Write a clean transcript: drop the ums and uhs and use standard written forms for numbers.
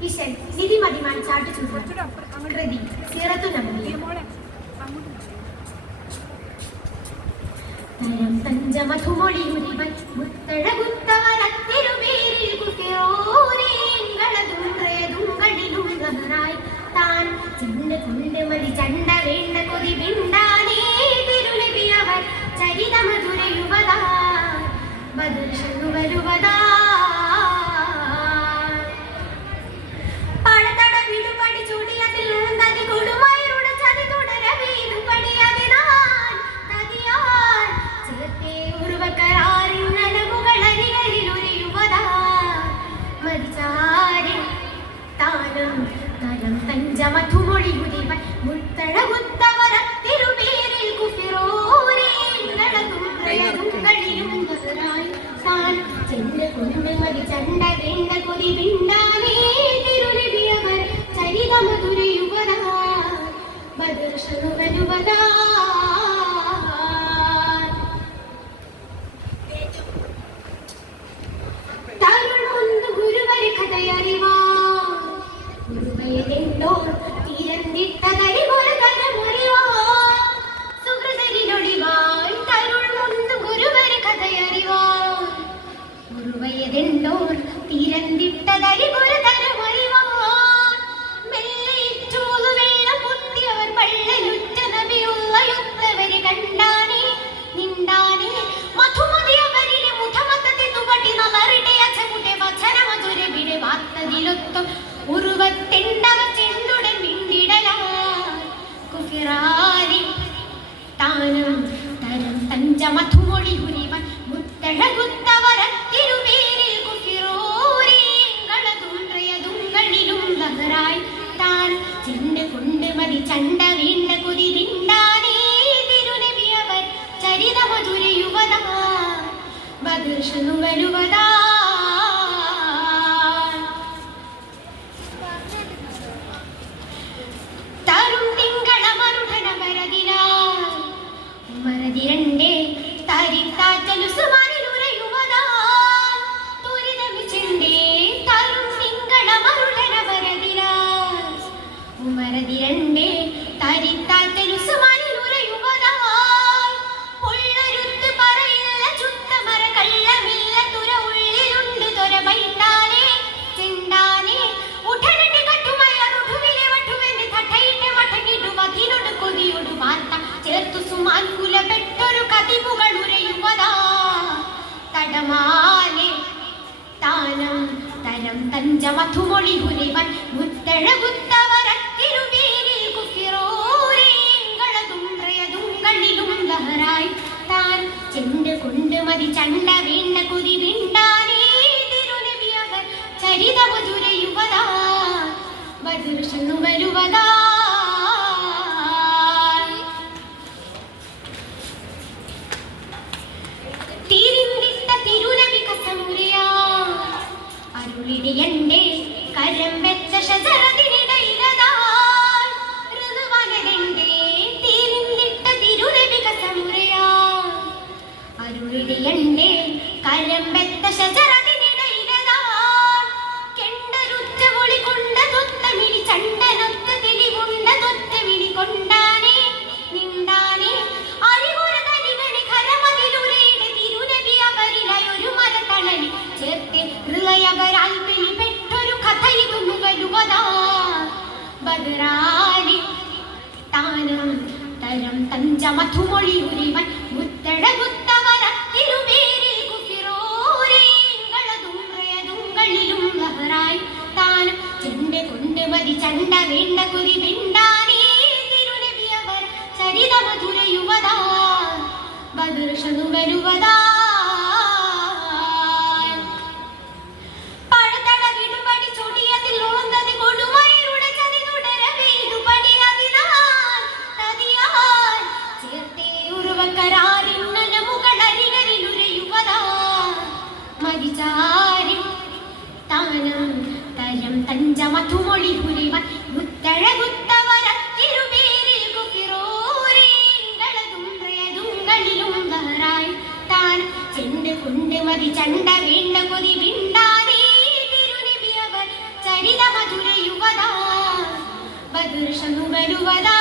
vision നിധി മതിമാൻ ചാട്ടു ചൂട് കൃതി സീറത്തു നബി തരം തഞ്ചമധുമൊഴി മുരിവൻ മുത്തഴകുത്തവരത്തിരുപേരിൽ കുത്തിയോരേങ്ങളതുംകളിലുള്ളവരായി താൻ ചിന്ന കൊണ്ട് മതി ചണ്ട വേണ്ട കൊതി വിണ്ടാനേ തിരുലഭിയവർ ചരിതമധുര യുവതാ ബദർഷു വരുവതാ മധുമൊഴി മുരിവൻ മുത്തഴകുത്തവരത്തിരുപേരിൽ കുഫിറോരേങ്ങളതുംകളിലും താൻ ചെന്ന് കൊണ്ട് മതി ചണ്ട വേണ്ട കൊതി വിണ്ടാനേ തിരുനബിയവർ ചരിതമധുര യുവതാ ബദർഷു വരുവതാ മധുമൊഴി മുരിവൻ മുത്തഴകുത്തവരത്തിരുപേരിൽ കുഫിറോരേങ്ങളതുംകളിലും ലഹറായി താൻ ചെന്ന് കൊണ്ട് മതി ചണ്ട വീണ്ട കൊതി വിണ്ടാനേ തിരുനബിയവർ ചരിതമധുര യുവതാ ബദർഷു വരുവതാ മരതിരണ്ടേ തരിത്താറ്റലു സുമാരിലുരയുവതാ തുരിതമിച്ചെണ്ടേ തരും തിങ്കള മരുടന വരതിരാ മരതിരണ്ടേ തരിത്താറ്റലു സുമാരിലുരയുവതാ ഉള്ളരുത്ത് പറയില്ല ചുത്തമര കള്ളമില്ല തുര ഉള്ളിലുണ്ട് തൊര ബൈണ്ടാനേ ചിണ്ടാനേ ഉടനടി കട്ടുമയറുടുവിലെ വട്ടുവെന്ന് തട്ടയിട്ട് മടങ്ങിടും അതിനോട് കൊതിയോട് വാർത്ത ചേർത്തു സുമാൻകുലപ്പെട്ടൊരു കതിമുകളുരയുവതാ തടമാലെ താനം തരം തഞ്ചമധുമൊഴി മുരിവൻ മുത്തഴകുത്തവരത്തിരുപേരിൽ കുഫിറോരേങ്ങളതുംകളിലും ലഹറായി താൻ ചെണ്ട് കൊണ്ട് മതി ചണ്ട വേണ്ട കൊതി വിണ്ടാനേ തിരുനബിയവർ ചരിതമധുര യുവതാ ബദർഷു വരുവതാ അരുളിടിയന്റെ കരം വെച്ച ശജറതിനിടയിലതായി ഋതുവനതെന്റെ തീരിന്നിട്ട തിരുനബി കസമുരയാ അരുളിടിയന്റെ കരം വെച്ച ശജറതിനിടയിലതായി കെണ്ടരുറ്റ ഒളി കൊണ്ട തൊത്തമിഴി ചണ്ടനൊത്ത തെളിവുണ്ട തൊത്തമിഴി കൊണ്ടാനേ നിണ്ടാനേ അറിവുര തരികണി കരമതിലുരയുടെ തിരുനബി അവരിലയൊരു മരത്തണലി ചേർത്ത് ഹൃദയകരാൽ പിടിപെട്ടൊരു കഥയിതൊന്നു വരുവതാ ബദറാലി താനം തരം തഞ്ചമധുമൊഴി മുരിവൻ മുത്തഴകുത്തവരത്തിരുപേരിൽ കുഫിറോരേങ്ങളതുംകളിലും ലഹറായി താനം ചെണ്ട കൊണ്ട് മതി ചണ്ട വേണ്ട കൊതി വിണ്ടാനേ തിരുനബിയവർ ചരിതമധുര യുവതാ ബദർഷു വരുവതാ തഞ്ചമധുമൊഴി മുരിവൻ മുത്തഴകുത്തവരത്തിരുപേരിൽ കുഫിറോരേങ്ങളതുംകളിലും ലഹറായി താൻ ചെണ്ട് കൊണ്ട് മതി ചണ്ട വേണ്ട കൊതി വിണ്ടാനേ തിരുനബിയവർ സരിത മധുര യുവതാ ബദുർഷമു ബലുവതാ